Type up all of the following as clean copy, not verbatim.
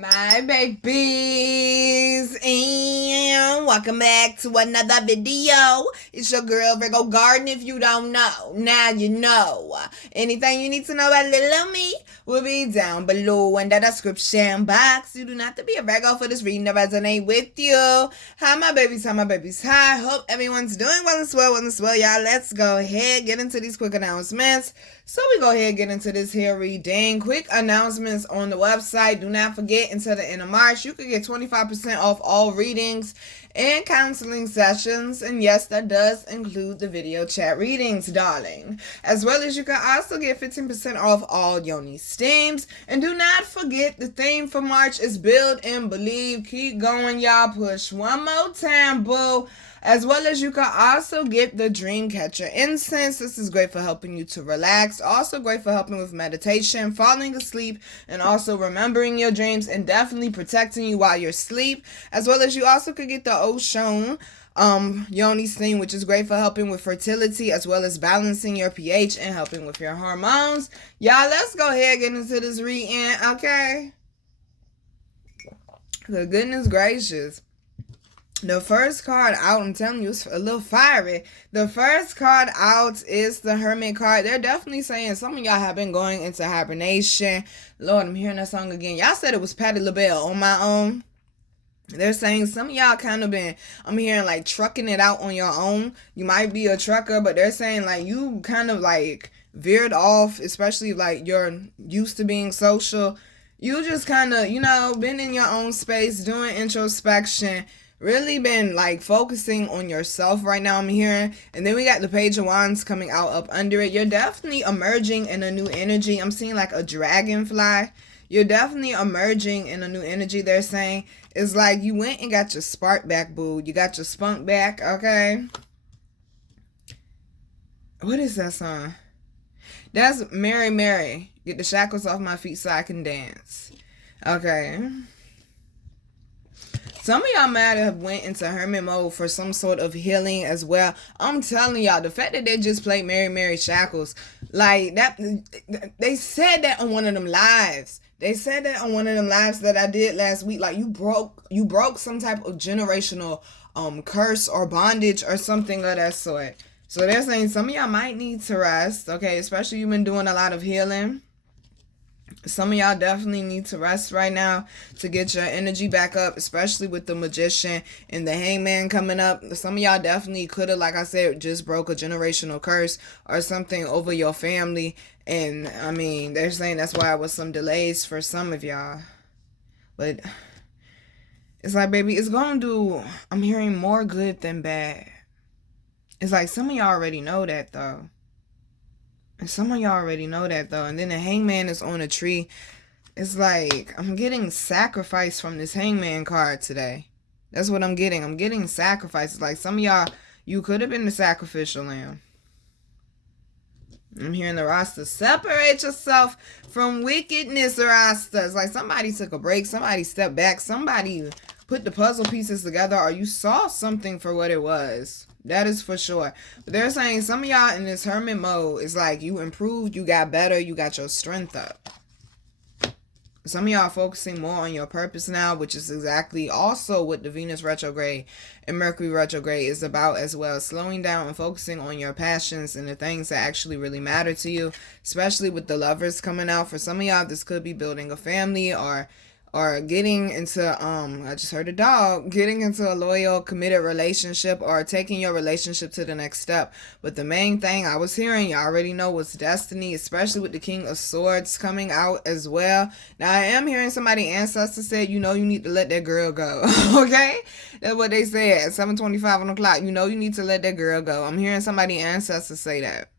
My babies, and welcome back to another video. It's your girl Virgo Garden. If you don't know, now you know. Anything you need to know about little me will be down below in the description box. You do not have to be a Virgo for this reading to resonate with you. Hi my babies, hi my babies, hi. Hope everyone's doing well and swell, y'all. Let's go ahead, get into these quick announcements. So we go ahead and get into this here reading. Quick announcements on the website. Do not forget, until the end of March, you can get 25% off all readings and counseling sessions. And yes, that does include the video chat readings, darling. As well as you can also get 15% off all Yoni steams. And do not forget, the theme for March is Build and Believe. Keep going, y'all. Push one more time, boo. As well as you can also get the Dream Catcher Incense. This is great for helping you to relax. Also great for helping with meditation, falling asleep, and also remembering your dreams and definitely protecting you while you're asleep. As well as you also could get the Oshun Yoni steam, which is great for helping with fertility as well as balancing your pH and helping with your hormones. Y'all, let's go ahead and get into this reading, okay? The goodness gracious. The first card out, I'm telling you, it's a little fiery. The first card out is the Hermit card. They're definitely saying some of y'all have been going into hibernation. Lord, I'm hearing that song again. Y'all said it was Patti LaBelle, On My Own. They're saying some of y'all kind of been, I'm hearing like trucking it out on your own. You might be a trucker, but they're saying like you kind of like veered off, especially like you're used to being social. You just kind of, been in your own space, doing introspection. Really been like focusing on yourself right now, I'm hearing. And then we got the Page of Wands coming out up under it. You're definitely emerging in a new energy. I'm seeing like a dragonfly. You're definitely emerging in a new energy. They're saying it's like you went and got your spark back, boo. You got your spunk back, okay? What is that song? That's Mary Mary. Get the shackles off my feet so I can dance. Okay. Some of y'all might have went into hermit mode for some sort of healing as well. I'm telling y'all, the fact that they just played Mary Mary Shackles, like that, they said that on one of them lives. They said that on one of them lives that I did last week. Like you broke some type of generational curse or bondage or something of that sort. So they're saying some of y'all might need to rest, okay? Especially you've been doing a lot of healing. Some of y'all definitely need to rest right now to get your energy back up, especially with the Magician and the Hangman coming up. Some of y'all definitely could have, like I said, just broke a generational curse or something over your family. And, I mean, they're saying that's why it was some delays for some of y'all. But it's like, baby, it's going to do, I'm hearing more good than bad. It's like some of y'all already know that, though. And some of y'all already know that, though. And then the Hangman is on a tree. It's like, I'm getting sacrifice from this Hangman card today. That's what I'm getting. I'm getting sacrifices. Like, some of y'all, you could have been the sacrificial lamb. I'm hearing the Rasta. Separate yourself from wickedness, Rasta. It's like somebody took a break. Somebody stepped back. Somebody put the puzzle pieces together. Or you saw something for what it was. That is for sure. But they're saying some of y'all in this hermit mode is like you improved, you got better, you got your strength up. Some of y'all are focusing more on your purpose now, which is exactly also what the Venus retrograde and Mercury retrograde is about as well. Slowing down and focusing on your passions and the things that actually really matter to you, especially with the Lovers coming out. For some of y'all, this could be building a family or getting into, I just heard a dog, getting into a loyal, committed relationship or taking your relationship to the next step. But the main thing I was hearing, you already know, was destiny, especially with the King of Swords coming out as well. Now, I am hearing somebody, ancestor said, you need to let that girl go, okay? That's what they said at 7:25 on the clock. You need to let that girl go. I'm hearing somebody, ancestor, say that.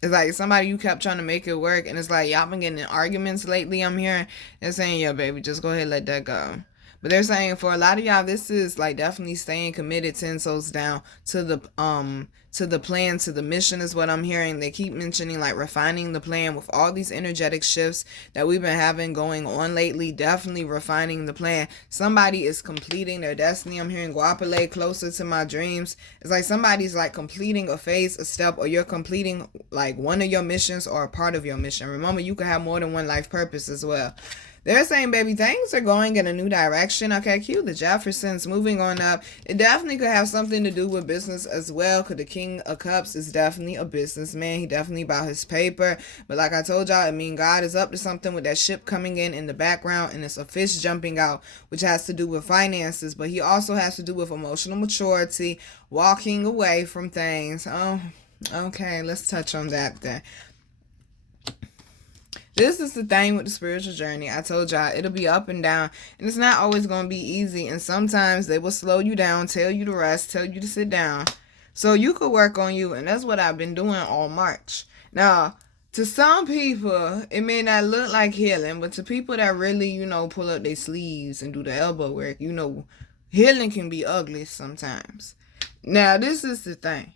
It's like somebody you kept trying to make it work, and it's like y'all been getting in arguments lately. I'm hearing they're saying, "Yeah, baby, just go ahead and let that go." But they're saying for a lot of y'all, this is like definitely staying committed 10 toes down to the to the plan, to the mission is what I'm hearing. They keep mentioning like refining the plan with all these energetic shifts that we've been having going on lately. Definitely refining the plan. Somebody is completing their destiny. I'm hearing Guapale, closer to my dreams. It's like somebody's like completing a phase, a step, or you're completing like one of your missions or a part of your mission. Remember, you can have more than one life purpose as well. They're saying, baby, things are going in a new direction. Okay, cute. The Jeffersons moving on up. It definitely could have something to do with business as well, because the King of Cups is definitely a businessman. He definitely about his paper. But like I told y'all, I mean, God is up to something with that ship coming in the background, and it's a fish jumping out, which has to do with finances. But he also has to do with emotional maturity, walking away from things. Oh, okay, let's touch on that then. This is the thing with the spiritual journey. I told y'all it'll be up and down, and it's not always going to be easy. And sometimes they will slow you down, tell you to rest, tell you to sit down, so you could work on you. And that's what I've been doing all March. Now, to some people, it may not look like healing, but to people that really, pull up their sleeves and do the elbow work, healing can be ugly sometimes. Now, this is the thing.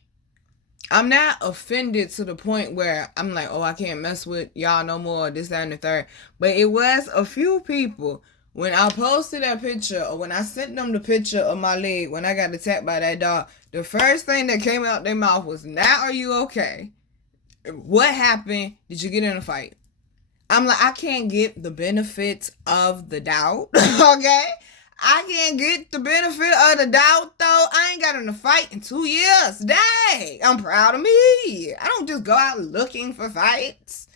I'm not offended to the point where I'm like, oh, I can't mess with y'all no more, this, that, and the third. But it was a few people, when I posted that picture, or when I sent them the picture of my leg, when I got attacked by that dog, the first thing that came out their mouth was, now are you okay? What happened? Did you get in a fight? I'm like, I can't get the benefits of the doubt, okay? I can't get the benefit of the doubt, though. I ain't got in a fight in 2 years. Dang, I'm proud of me. I don't just go out looking for fights.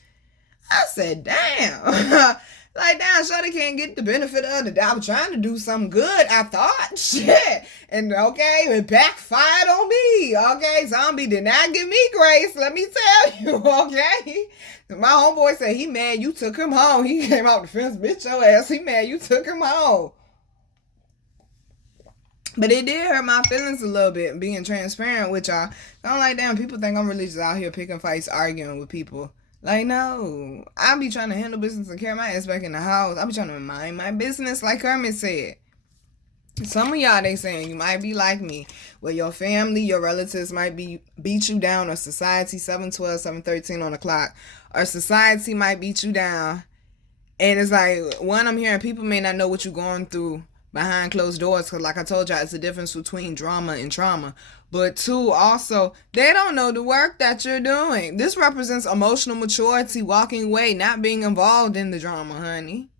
I said, damn. Like, damn, Shorty can't get the benefit of the doubt. I'm trying to do something good, I thought. Shit. And, okay, it backfired on me. Okay, zombie did not give me grace, let me tell you, okay? My homeboy said he mad you took him home. He came out the fence, bitch, your ass. He mad you took him home. But it did hurt my feelings a little bit, being transparent with y'all. I'm like, damn, people think I'm really just out here picking fights, arguing with people. Like, no. I be trying to handle business and carry my ass back in the house. I be trying to mind my business, like Kermit said. Some of y'all, they saying you might be like me, where your family, your relatives might beat you down, or society, 712, 713 on the clock, or society might beat you down. And it's like, one, I'm hearing people may not know what you're going through behind closed doors, because like I told y'all, it's the difference between drama and trauma. But two, also, they don't know the work that you're doing. This represents emotional maturity, walking away, not being involved in the drama, honey.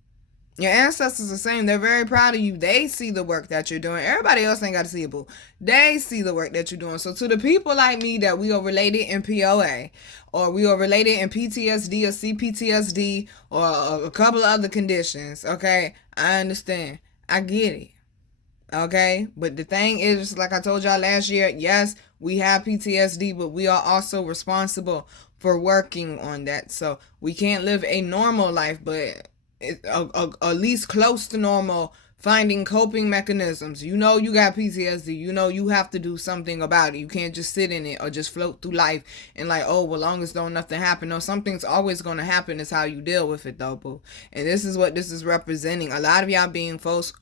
Your ancestors are saying they're very proud of you. They see the work that you're doing. Everybody else ain't got to see it, boo. They see the work that you're doing. So to the people like me that we are related in POA, or we are related in PTSD or CPTSD, or a couple of other conditions, okay, I understand. I get it. Okay? But the thing is, like I told y'all last year, yes, we have PTSD, but we are also responsible for working on that. So we can't live a normal life, but at least close to normal, finding coping mechanisms. You know you got PTSD. You know you have to do something about it. You can't just sit in it or just float through life and like, oh, well, long as don't nothing happen. No, something's always going to happen. It's how you deal with it, though, boo. And this is what this is representing. A lot of y'all being faced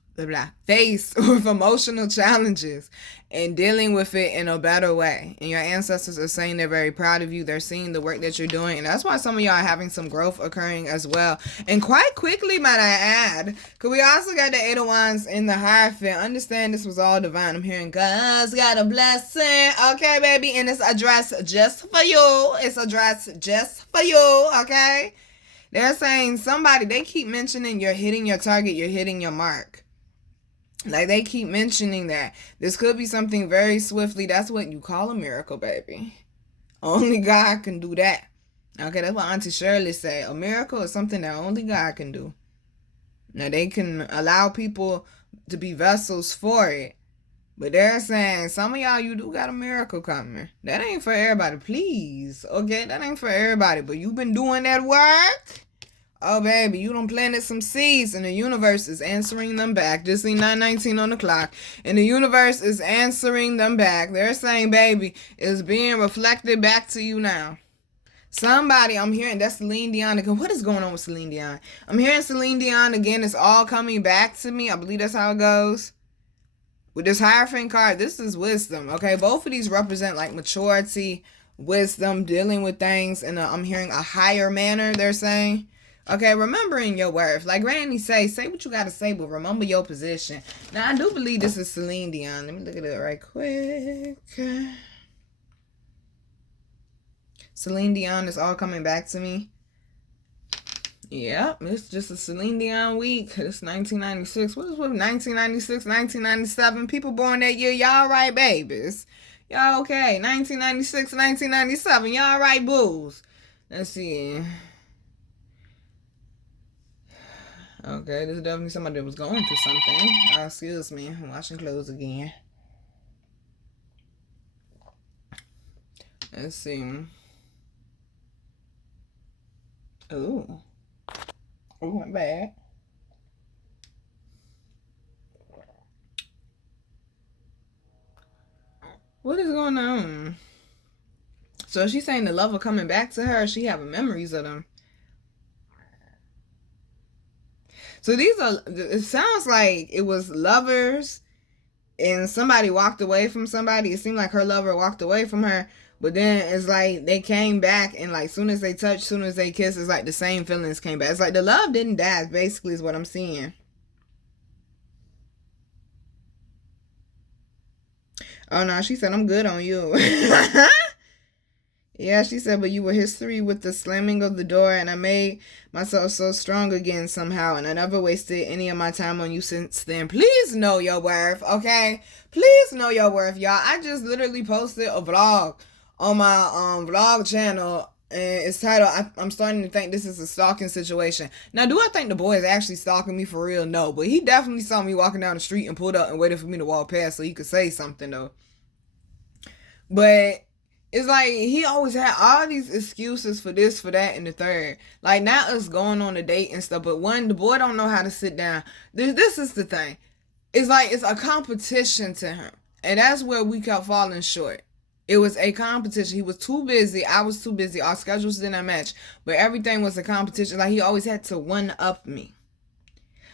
with emotional challenges and dealing with it in a better way. And your ancestors are saying they're very proud of you. They're seeing the work that you're doing. And that's why some of y'all are having some growth occurring as well. And quite quickly, might I add, because we also got the Eight of Wands in the Hierophant. Understand this was all divine. I'm hearing God's got a blessing. Okay, baby. And it's addressed just for you. It's addressed just for you. Okay? They're saying somebody, they keep mentioning you're hitting your target. You're hitting your mark. Like, they keep mentioning that. This could be something very swiftly. That's what you call a miracle, baby. Only God can do that. Okay, that's what Auntie Shirley said. A miracle is something that only God can do. Now, they can allow people to be vessels for it. But they're saying, some of y'all, you do got a miracle coming. That ain't for everybody, please. Okay, that ain't for everybody. But you've been doing that work. Oh, baby, you done planted some seeds, and the universe is answering them back. Just see 9:19 on the clock, and the universe is answering them back. They're saying, baby, it's being reflected back to you now. Somebody, I'm hearing, that's Celine Dion again. What is going on with Celine Dion? I'm hearing Celine Dion again. It's all coming back to me. I believe that's how it goes. With this Hierophant card, this is wisdom, okay? Both of these represent like maturity, wisdom, dealing with things in I'm hearing a higher manner, they're saying. Okay, remembering your worth. Like Granny say what you got to say, but remember your position. Now, I do believe this is Celine Dion. Let me look at it right quick. Celine Dion is all coming back to me. Yep, it's just a Celine Dion week. It's 1996. What is with 1996, 1997? People born that year, y'all right, babies? Y'all okay? 1996, 1997, y'all right, booze? Let's see. Okay, this is definitely somebody that was going through something. Excuse me, I'm washing clothes again. Let's see. Ooh. Ooh, not bad. What is going on? So she's saying the lover coming back to her. She having memories of them. So these are, it sounds like it was lovers and somebody walked away from somebody. It seemed like her lover walked away from her. But then it's like they came back and like soon as they touched, soon as they kissed, it's like the same feelings came back. It's like the love didn't die, basically is what I'm seeing. Oh no, she said, I'm good on you. Yeah, she said, but you were history with the slamming of the door, and I made myself so strong again somehow, and I never wasted any of my time on you since then. Please know your worth, okay? Please know your worth, y'all. I just literally posted a vlog on my vlog channel, and it's titled, I'm starting to think this is a stalking situation. Now, do I think the boy is actually stalking me for real? No, but he definitely saw me walking down the street and pulled up and waited for me to walk past so he could say something, though. But it's like he always had all these excuses for this, for that, and the third. Like, not us going on a date and stuff, but one, the boy don't know how to sit down. This is the thing. It's like it's a competition to him. And that's where we kept falling short. It was a competition. He was too busy. I was too busy. Our schedules didn't match. But everything was a competition. Like, he always had to one-up me.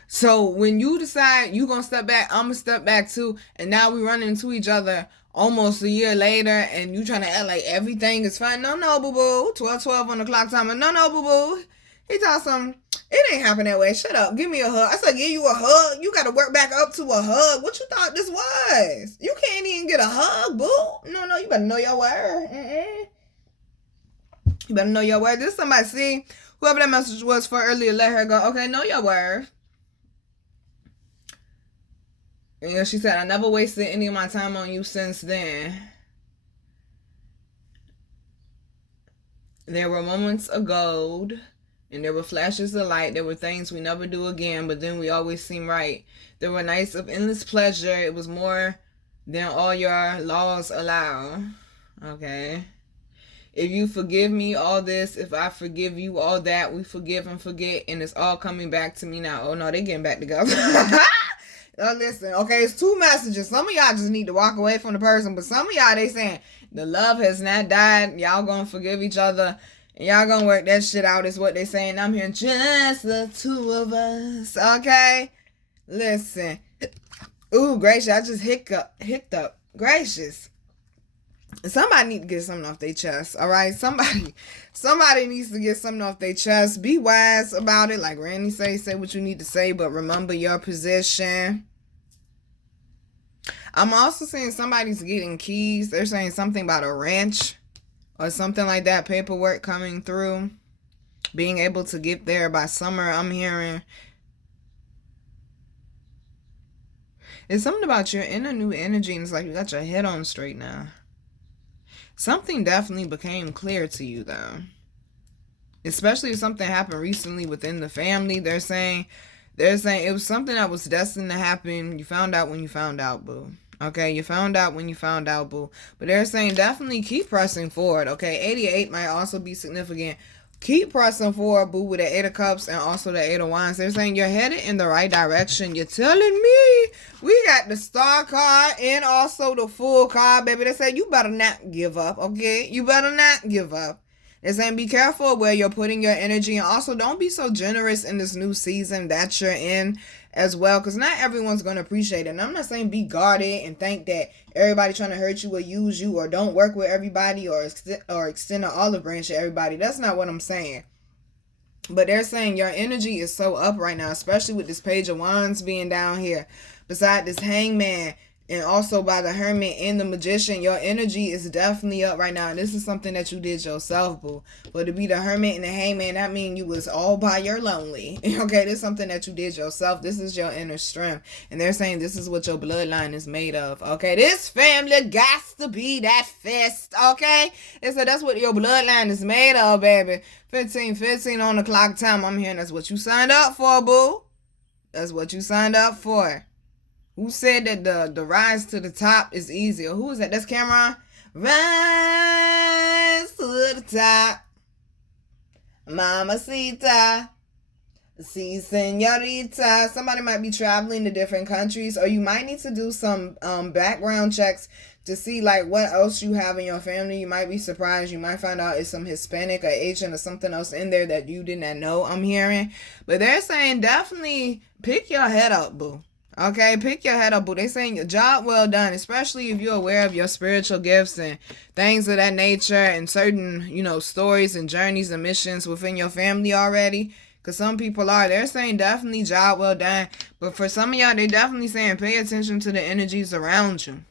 So when you decide you going to step back, I'm going to step back too. And now we run into each other almost a year later, and you trying to act like everything is fine. No, boo-boo. 12:12 on the clock timer. No, boo-boo. He told something. It ain't happen that way. Shut up. Give me a hug. I said, give you a hug. You got to work back up to a hug. What you thought this was? You can't even get a hug, boo. No, you better know your word. You better know your word. This somebody, see, whoever that message was for earlier, let her go. Okay, know your word. And she said, I never wasted any of my time on you since then. There were moments of gold, and there were flashes of light. There were things we never do again, but then we always seem right. There were nights of endless pleasure. It was more than all your laws allow. Okay. If you forgive me all this, if I forgive you all that, we forgive and forget, and it's all coming back to me now. Oh, no, they getting back together. Listen, okay, it's two messages. Some of y'all just need to walk away from the person, but some of y'all, they saying the love has not died. Y'all gonna forgive each other, and y'all gonna work that shit out is what they saying. I'm hearing just the two of us, okay? Listen. Ooh, gracious, I just hiccuped up. Gracious. Somebody need to get something off their chest, all right? Somebody needs to get something off their chest. Be wise about it. Like Randy say what you need to say, but remember your position. I'm also seeing somebody's getting keys. They're saying something about a wrench or something like that. Paperwork coming through. Being able to get there by summer, I'm hearing. It's something about you're in a new energy, and it's like you got your head on straight now. Something definitely became clear to you, though. Especially if something happened recently within the family. They're saying it was something that was destined to happen. You found out when you found out, boo. Okay, you found out when you found out, boo. But they're saying definitely keep pressing forward, okay? 88 might also be significant. Keep pressing forward, boo, with the 8 of Cups and also the 8 of Wands. They're saying you're headed in the right direction. You're telling me. We got the Star card and also the Fool card, baby. They say you better not give up, okay? You better not give up. They're saying be careful where you're putting your energy, and also don't be so generous in this new season that you're in. as well, because not everyone's going to appreciate it. And I'm not saying be guarded and think that everybody trying to hurt you or use you or don't work with everybody or extend an olive branch to everybody. That's not what I'm saying. But they're saying your energy is so up right now, especially with this Page of Wands being down here. Beside this Hangman, and also by the Hermit and the Magician, your energy is definitely up right now. And this is something that you did yourself, boo. But to be the Hermit and the Hangman, that means you was all by your lonely. Okay, this is something that you did yourself. This is your inner strength. And they're saying this is what your bloodline is made of. Okay, this family got to be that fist. Okay, and so that's what your bloodline is made of, baby. 15 on the clock time. I'm hearing that's what you signed up for, boo. That's what you signed up for. Who said that the rise to the top is easy? Or who is that? That's Cameron. Rise to the top. Mamacita. Si, senorita. Somebody might be traveling to different countries, or you might need to do some background checks to see like what else you have in your family. You might be surprised. You might find out it's some Hispanic or Asian or something else in there that you did not know. I'm hearing. But they're saying definitely pick your head up, boo. Okay, pick your head up, boo. They saying your job well done, especially if you're aware of your spiritual gifts and things of that nature and certain, stories and journeys and missions within your family already. Because some people are. They're saying definitely job well done. But for some of y'all, they definitely saying pay attention to the energies around you.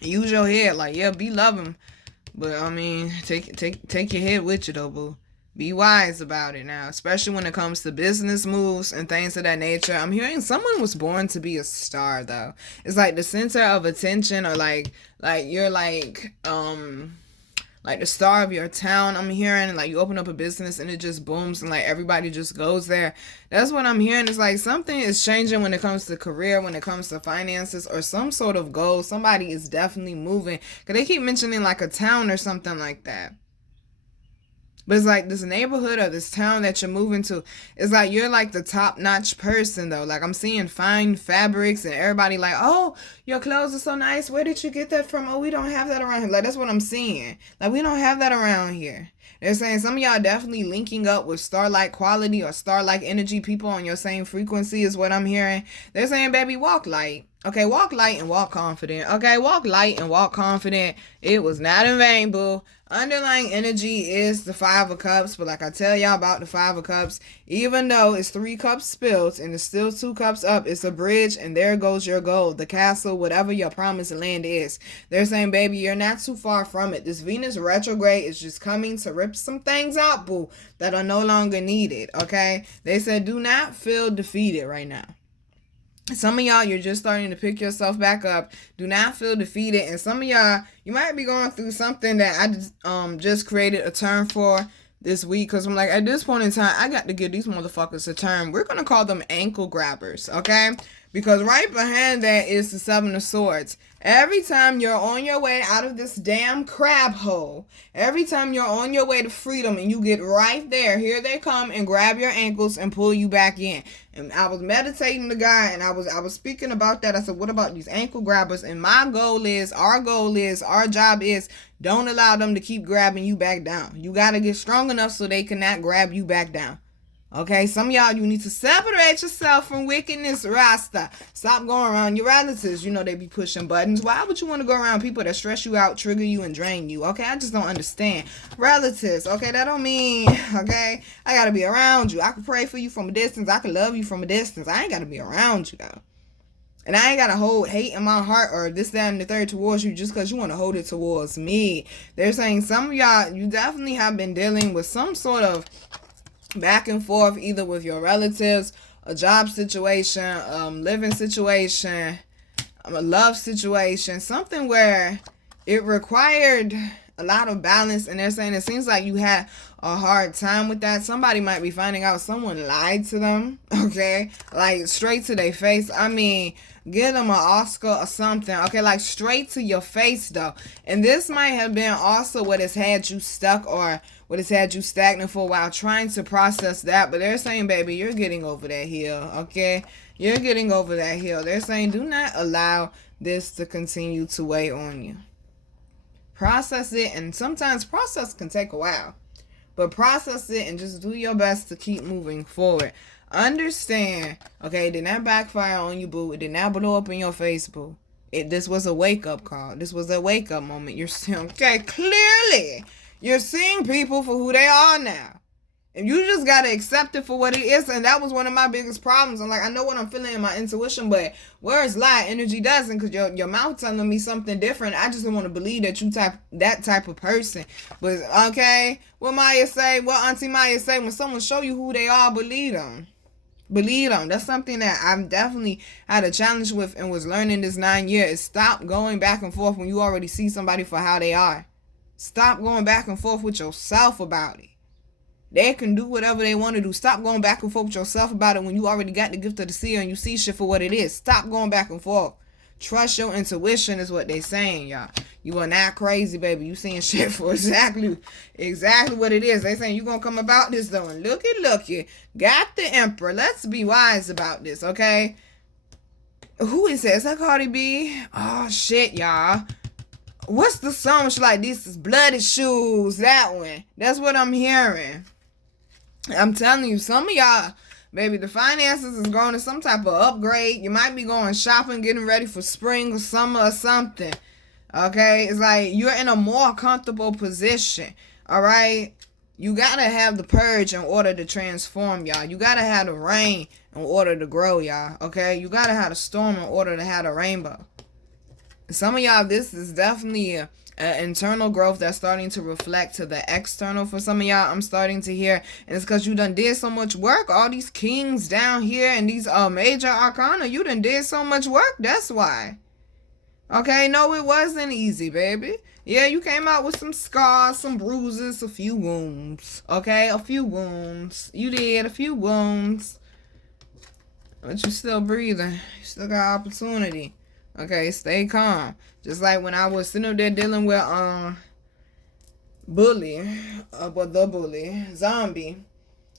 Use your head. Like, yeah, be loving. But, I mean, take your head with you, though, boo. Be wise about it now, especially when it comes to business moves and things of that nature. I'm hearing someone was born to be a star, though. It's like the center of attention, or like you're like the star of your town. I'm hearing like you open up a business and it just booms and like everybody just goes there. That's what I'm hearing. It's like something is changing when it comes to career, when it comes to finances, or some sort of goal. Somebody is definitely moving, because they keep mentioning like a town or something like that. But it's like this neighborhood or this town that you're moving to. It's like you're like the top-notch person, though. Like I'm seeing fine fabrics and everybody like, oh, your clothes are so nice. Where did you get that from? Oh, we don't have that around here. Like that's what I'm seeing. Like we don't have that around here. They're saying some of y'all definitely linking up with star-like quality or star-like energy people on your same frequency is what I'm hearing. They're saying, baby, walk light. Okay, walk light and walk confident. Okay, walk light and walk confident. It was not in vain, boo. Underlying energy is the 5 of Cups, but like I tell y'all about the 5 of Cups, even though it's 3 cups spilled and it's still 2 cups up, it's a bridge, and there goes your goal, the castle, whatever your promised land is. They're saying, baby, you're not too far from it. This Venus retrograde is just coming to rip some things out, boo, that are no longer needed, okay? They said, do not feel defeated right now. Some of y'all, you're just starting to pick yourself back up. Do not feel defeated. And some of y'all, you might be going through something that I just created a term for this week. Because I'm like, at this point in time, I got to give these motherfuckers a term. We're going to call them ankle grabbers, okay? Because right behind that is the 7 of Swords. Every time you're on your way out of this damn crab hole, every time you're on your way to freedom and you get right there, here they come and grab your ankles and pull you back in. And I was meditating the guy, and I was speaking about that. I said, what about these ankle grabbers? And my goal is, our job is, don't allow them to keep grabbing you back down. You got to get strong enough so they cannot grab you back down. Okay, some of y'all, you need to separate yourself from wickedness, Rasta. Stop going around your relatives. You know, they be pushing buttons. Why would you want to go around people that stress you out, trigger you, and drain you? Okay, I just don't understand. Relatives, okay, that don't mean, okay, I got to be around you. I can pray for you from a distance. I can love you from a distance. I ain't got to be around you, though. And I ain't got to hold hate in my heart or this, that, and the third towards you just because you want to hold it towards me. They're saying some of y'all, you definitely have been dealing with some sort of back and forth, either with your relatives, a job situation, living situation, a love situation, something where it required a lot of balance. And they're saying it seems like you had a hard time with that. Somebody might be finding out someone lied to them, okay, like straight to their face. I mean, give them an Oscar or something, okay, like straight to your face, though. And this might have been also what has had you stuck, or what has had you stagnant for a while, trying to process that. But they're saying, baby, you're getting over that hill, okay? You're getting over that hill. They're saying, do not allow this to continue to weigh on you. Process it, and sometimes process can take a while. But process it and just do your best to keep moving forward. Understand, okay, did not backfire on you, boo. It did not blow up in your face, boo. This was a wake-up call. This was a wake-up moment. You're seeing, okay, clearly, you're seeing people for who they are now. And you just got to accept it for what it is. And that was one of my biggest problems. I'm like, I know what I'm feeling in my intuition, but words lie, energy doesn't, because your mouth telling me something different. I just don't want to believe that you that type of person. But, okay, what Maya say, what Auntie Maya say, when someone show you who they are, believe them. Believe them. That's something that I've definitely had a challenge with and was learning this 9 years. Stop going back and forth when you already see somebody for how they are. Stop going back and forth with yourself about it. They can do whatever they want to do. Stop going back and forth with yourself about it when you already got the gift of the seer and you see shit for what it is. Stop going back and forth. Trust your intuition is what they saying, y'all. You are not crazy, baby. You seeing shit for exactly what it is. They saying you gonna come about this though. And looky. Got the Emperor. Let's be wise about this, okay? Who is that? Is that Cardi B? Oh, shit, y'all. What's the song? She like, this is Bloody Shoes. That one. That's what I'm hearing. I'm telling you, some of y'all, baby, the finances is going to some type of upgrade. You might be going shopping, getting ready for spring or summer or something. Okay? It's like you're in a more comfortable position. All right? You got to have the purge in order to transform, y'all. You got to have the rain in order to grow, y'all. Okay? You got to have the storm in order to have the rainbow. Some of y'all, this is definitely an internal growth that's starting to reflect to the external. For some of y'all, I'm starting to hear, and it's because you done did so much work. All these kings down here and these major arcana, you done did so much work. That's why. Okay, no, it wasn't easy, baby. Yeah, you came out with some scars, some bruises, a few wounds. Okay, a few wounds. You did a few wounds. But you still breathing. You still got opportunity. Okay, stay calm. Just like when I was sitting up there dealing with the bully, zombie.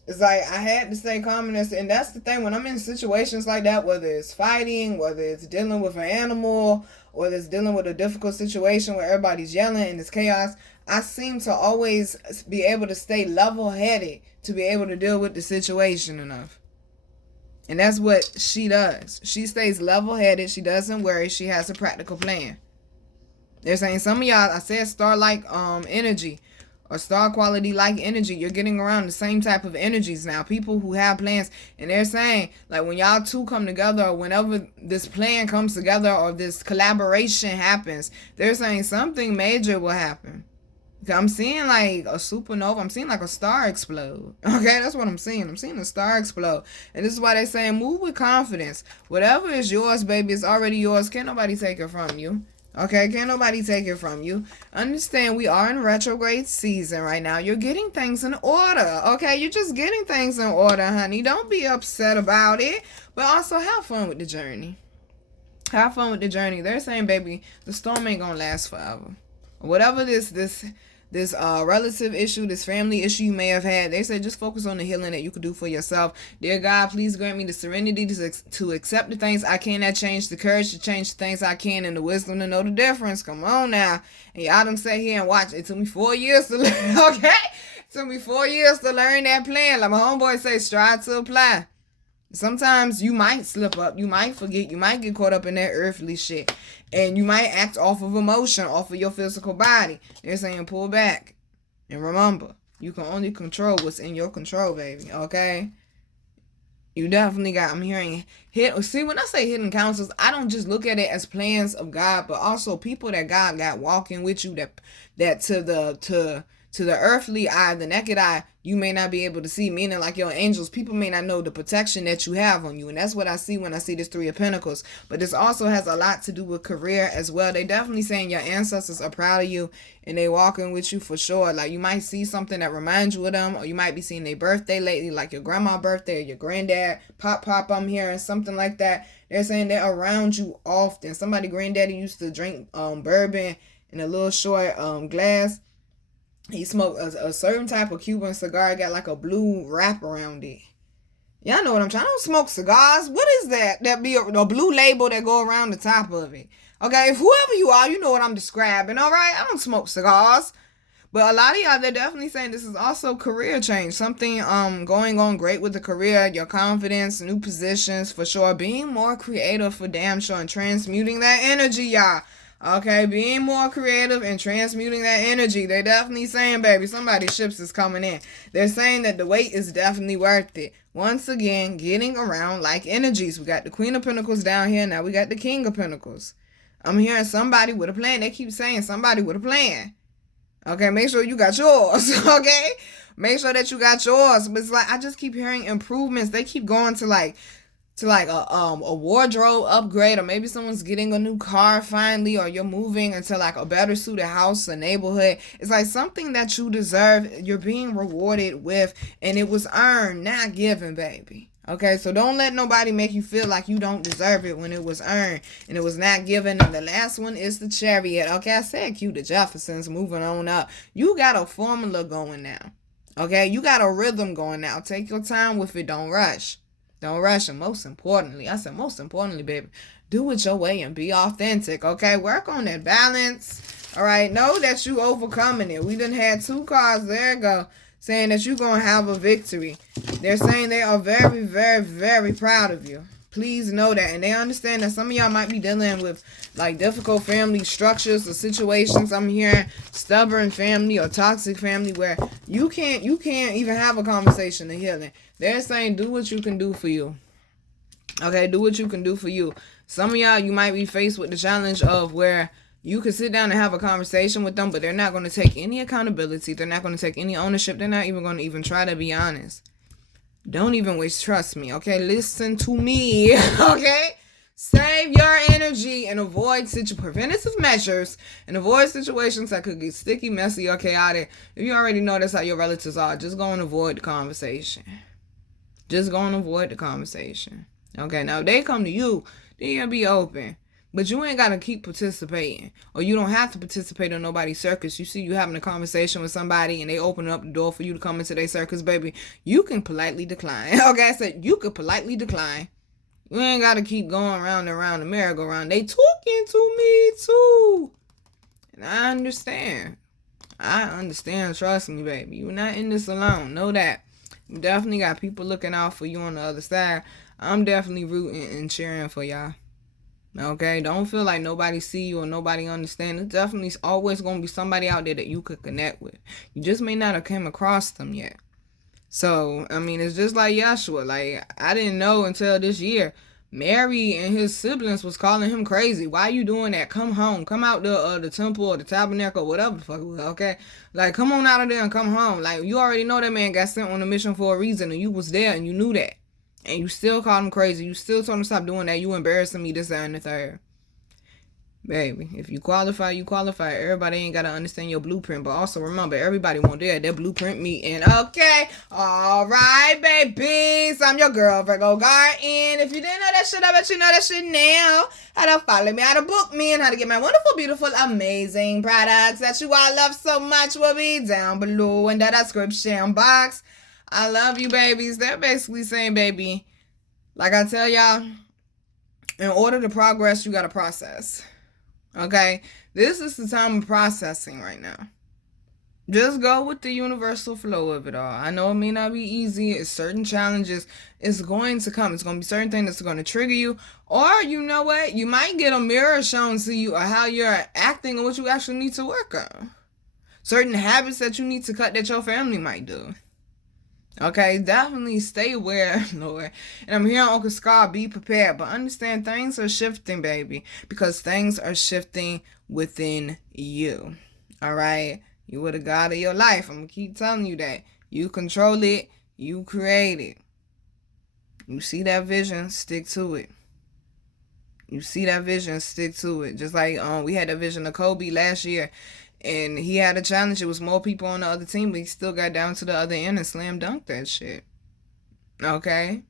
It's like I had to stay calm, and that's the thing. When I'm in situations like that, whether it's fighting, whether it's dealing with an animal, whether it's dealing with a difficult situation where everybody's yelling and it's chaos, I seem to always be able to stay level-headed to be able to deal with the situation enough. And that's what she does. She stays level-headed. She doesn't worry. She has a practical plan. They're saying some of y'all, I said star-like energy or star quality-like energy. You're getting around the same type of energies now. People who have plans. And they're saying, like, when y'all two come together or whenever this plan comes together or this collaboration happens, they're saying something major will happen. I'm seeing like a supernova. I'm seeing like a star explode. Okay, that's what I'm seeing. I'm seeing a star explode. And this is why they're saying move with confidence. Whatever is yours, baby, is already yours. Can't nobody take it from you. Okay, can't nobody take it from you. Understand, we are in retrograde season right now. You're getting things in order. Okay, you're just getting things in order, honey. Don't be upset about it. But also have fun with the journey. Have fun with the journey. They're saying, baby, the storm ain't gonna last forever. Whatever this relative issue, this family issue you may have had, they say just focus on the healing that you could do for yourself. Dear God, please grant me the serenity to accept the things I cannot change, the courage to change the things I can, and the wisdom to know the difference. Come on now. And y'all done sit here and watch. It took me 4 years to learn, okay? It took me 4 years to learn that plan. Like my homeboy say, strive to apply. Sometimes you might slip up, you might forget, you might get caught up in that earthly shit, and you might act off of emotion, off of your physical body. They're saying pull back, and remember, you can only control what's in your control, baby, okay? You definitely got, I'm hearing, see, when I say hidden counsels, I don't just look at it as plans of God, but also people that God got walking with you, that to the earthly eye, the naked eye, you may not be able to see, meaning like your angels, people may not know the protection that you have on you. And that's what I see when I see this Three of Pentacles. But this also has a lot to do with career as well. They definitely saying your ancestors are proud of you and they walking with you for sure. Like you might see something that reminds you of them, or you might be seeing their birthday lately, like your grandma's birthday or your granddad, pop, I'm hearing something like that. They're saying they're around you often. Somebody granddaddy used to drink bourbon in a little short glass. He smoked a certain type of Cuban cigar. Got like a blue wrap around it. Y'all know what I'm trying. I don't smoke cigars. What is that? That be a blue label that go around the top of it. Okay, if whoever you are, you know what I'm describing, all right? I don't smoke cigars. But a lot of y'all, they're definitely saying this is also career change. Something going on great with the career, your confidence, new positions for sure. Being more creative for damn sure and transmuting that energy, y'all. Okay, being more creative and transmuting that energy. They're definitely saying, baby, somebody's ships is coming in. They're saying that the wait is definitely worth it. Once again, getting around like energies. We got the Queen of Pentacles down here. Now we got the King of Pentacles. I'm hearing somebody with a plan. They keep saying somebody with a plan. Okay, make sure you got yours. Okay, make sure that you got yours. But it's like I just keep hearing improvements. They keep going to like a wardrobe upgrade, or maybe someone's getting a new car finally, or you're moving into like a better suited house, a neighborhood. It's like something that you deserve. You're being rewarded with, and it was earned, not given, baby. Okay, so don't let nobody make you feel like you don't deserve it when it was earned and it was not given. And the last one is the Chariot. Okay, I said cue the Jeffersons, moving on up. You got a formula going now. Okay, you got a rhythm going now. Take your time with it. Don't rush. Don't rush. And most importantly, baby, do it your way and be authentic. Okay, work on that balance. All right, know that you overcoming it. We done had 2 cards. There you go. Saying that you're going to have a victory. They're saying they are very, very, very proud of you. Please know that. And they understand that some of y'all might be dealing with like difficult family structures or situations. I'm hearing stubborn family or toxic family where you can't even have a conversation of healing. They're saying do what you can do for you. Okay, do what you can do for you. Some of y'all, you might be faced with the challenge of where you can sit down and have a conversation with them, but they're not going to take any accountability. They're not going to take any ownership. They're not even going to even try to be honest. Don't even waste, trust me, okay? Listen to me, okay? Save your energy and avoid preventative measures and avoid situations that could get sticky, messy, or chaotic. If you already know that's how your relatives are, just go and avoid the conversation. Just go and avoid the conversation. Okay, now if they come to you, then you'll be open. But you ain't got to keep participating. Or you don't have to participate in nobody's circus. You see you having a conversation with somebody and they open up the door for you to come into their circus, baby. You can politely decline. Okay, I said you could politely decline. You ain't got to keep going around and around the merry-go-round. They talking to me too. And I understand. Trust me, baby. You're not in this alone. Know that. You definitely got people looking out for you on the other side. I'm definitely rooting and cheering for y'all. Okay, don't feel like nobody see you or nobody understand. There's definitely always going to be somebody out there that you could connect with. You just may not have come across them yet. So, I mean, it's just like Yeshua. Like, I didn't know until this year. Mary and his siblings was calling him crazy. Why you doing that? Come home. Come out the temple or the tabernacle or whatever the fuck it was, okay? Like, come on out of there and come home. Like, you already know that man got sent on a mission for a reason and you was there and you knew that. And you still called him crazy. You still told him stop doing that. You embarrassing me, this, that, and the third. Baby, if you qualify, you qualify. Everybody ain't got to understand your blueprint. But also remember, everybody want their blueprint meeting. Okay? All right, babies. I'm your girl, Virgo Garden. If you didn't know that shit, I bet you know that shit now. How to follow me, how to book me, and how to get my wonderful, beautiful, amazing products that you all love so much will be down below in the description box. I love you, babies. They're basically saying, baby, like I tell y'all, in order to progress, you got to process. Okay? This is the time of processing right now. Just go with the universal flow of it all. I know it may not be easy. It's certain challenges. It's going to come. It's going to be certain things that's going to trigger you. Or, you know what? You might get a mirror shown to you of how you're acting and what you actually need to work on. Certain habits that you need to cut that your family might do. Okay, definitely stay aware, Lord. And I'm hearing Uncle Scar, be prepared. But understand things are shifting, baby. Because things are shifting within you. All right? You are the God of your life. I'm going to keep telling you that. You control it. You create it. You see that vision, stick to it. You see that vision, stick to it. Just like we had that vision of Kobe last year. And he had a challenge. It was more people on the other team, but he still got down to the other end and slam dunked that shit. Okay?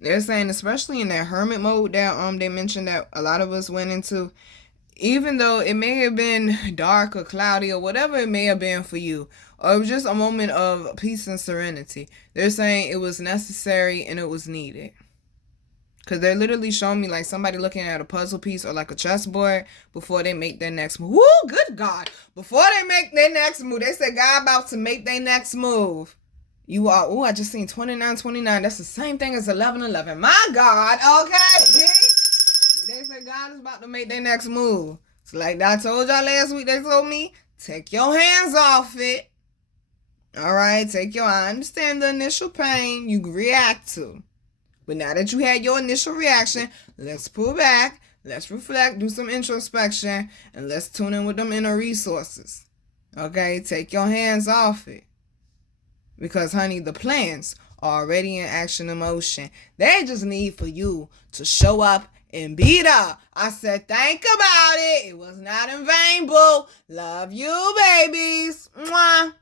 They're saying, especially in that hermit mode that they mentioned that a lot of us went into, even though it may have been dark or cloudy or whatever it may have been for you, or it was just a moment of peace and serenity, they're saying it was necessary and it was needed. Because they're literally showing me like somebody looking at a puzzle piece or like a chessboard before they make their next move. Woo, good God. Before they make their next move, they said God about to make their next move. You are, I just seen 2929. That's the same thing as 1111. My God, okay. They said God is about to make their next move. So like I told y'all last week, they told me, take your hands off it. All right, I understand the initial pain you react to. But now that you had your initial reaction, let's pull back, let's reflect, do some introspection, and let's tune in with them inner resources. Okay, take your hands off it. Because, honey, the plans are already in action and motion. They just need for you to show up and be there. I said, think about it. It was not in vain, boo. Love you, babies. Mwah.